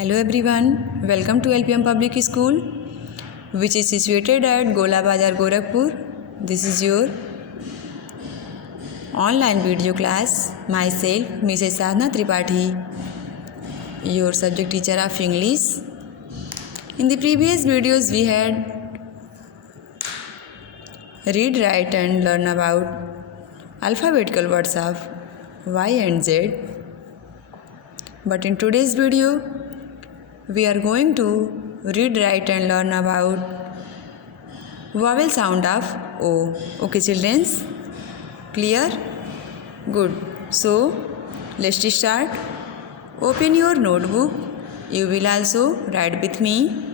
Hello everyone, welcome to LPM Public School, which is situated at Gola Bazar, Gorakhpur. This is your online video class. Myself, Mrs. Sadhna Tripathi, your subject teacher of English. In the previous videos, we had read, write, and learn about alphabetical words of Y and Z. But in today's video, we are going to read, write, and learn about vowel sound of O. Okay, children? Clear? Good. So, let's start. Open your notebook. You will also write with me.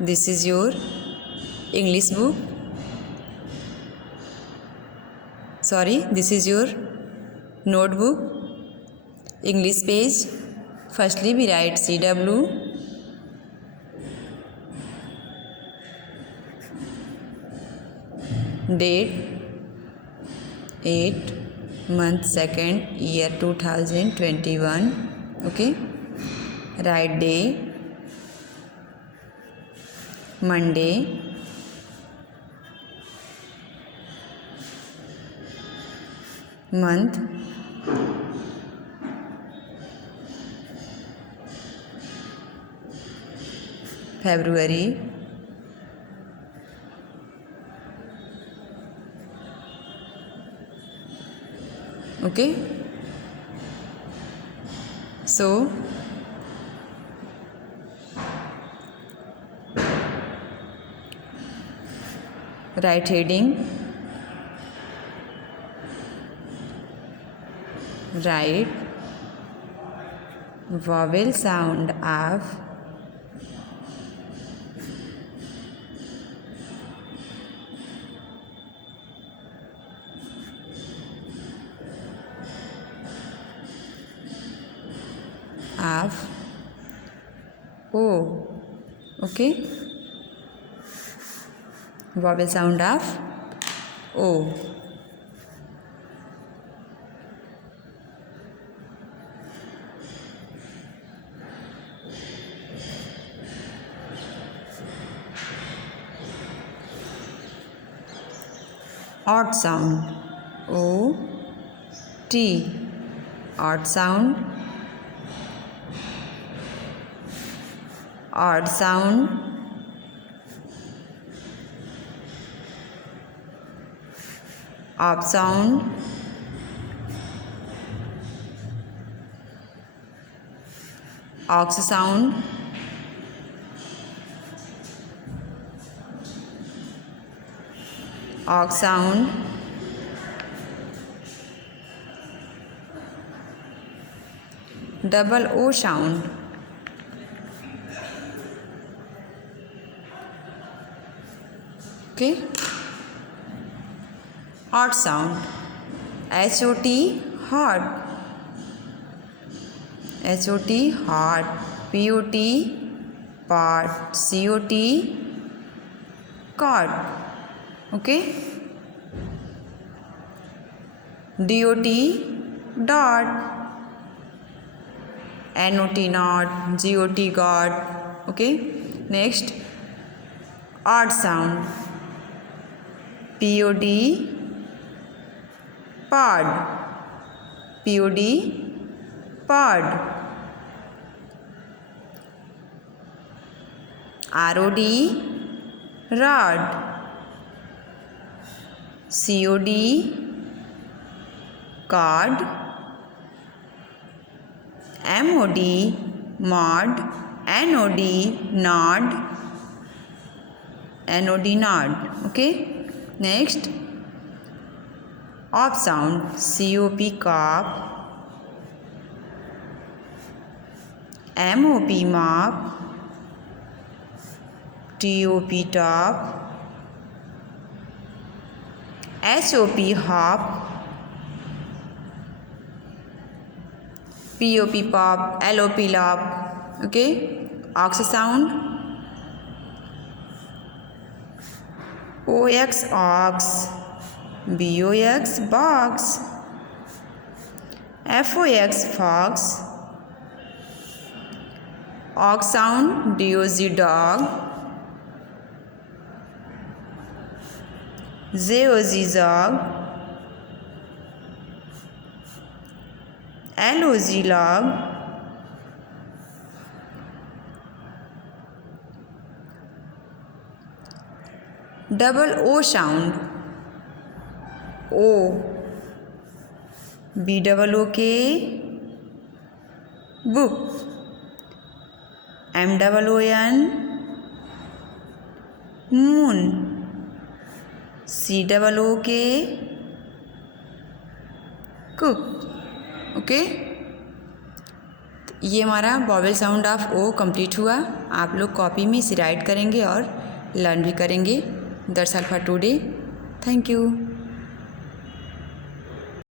This is your English book. This is your notebook. English page. Firstly, we write CW. Date 8 month 2nd year 2021. Okay. Write day Monday. Month February. Okay. So, write heading. Write vowel sound of O. Okay. Vowel sound of O. Odd sound. O T. Odd sound. Odd sound. Odd sound. Ox sound. Ox sound. Double O sound. Okay. Odd sound. HOT hot. HOT hot. POT pot. COT cot. Okay. DOT dot. NOT not. GOT got. Okay. Next, odd sound. POD pod. POD pod. ROD rod. COD cod. MOD mod. NOD nod. NOD nod. Okay. Next, off sound. COP cop. MOP mop. TOP top. HOP hop. POP pop. LOP lop. Okay. Ox sound. OX ox. BOX box. FOX fox. Og sound, DOG dog, ZOG zog, LOG log, double O sound, O, BOOK, book, MOON, moon, COOK, cook. Okay, ये हमारा vowel sound of O complete हुआ। आप लोग copy में इसे right करेंगे और learn भी करेंगे। That's all for today. Thank you.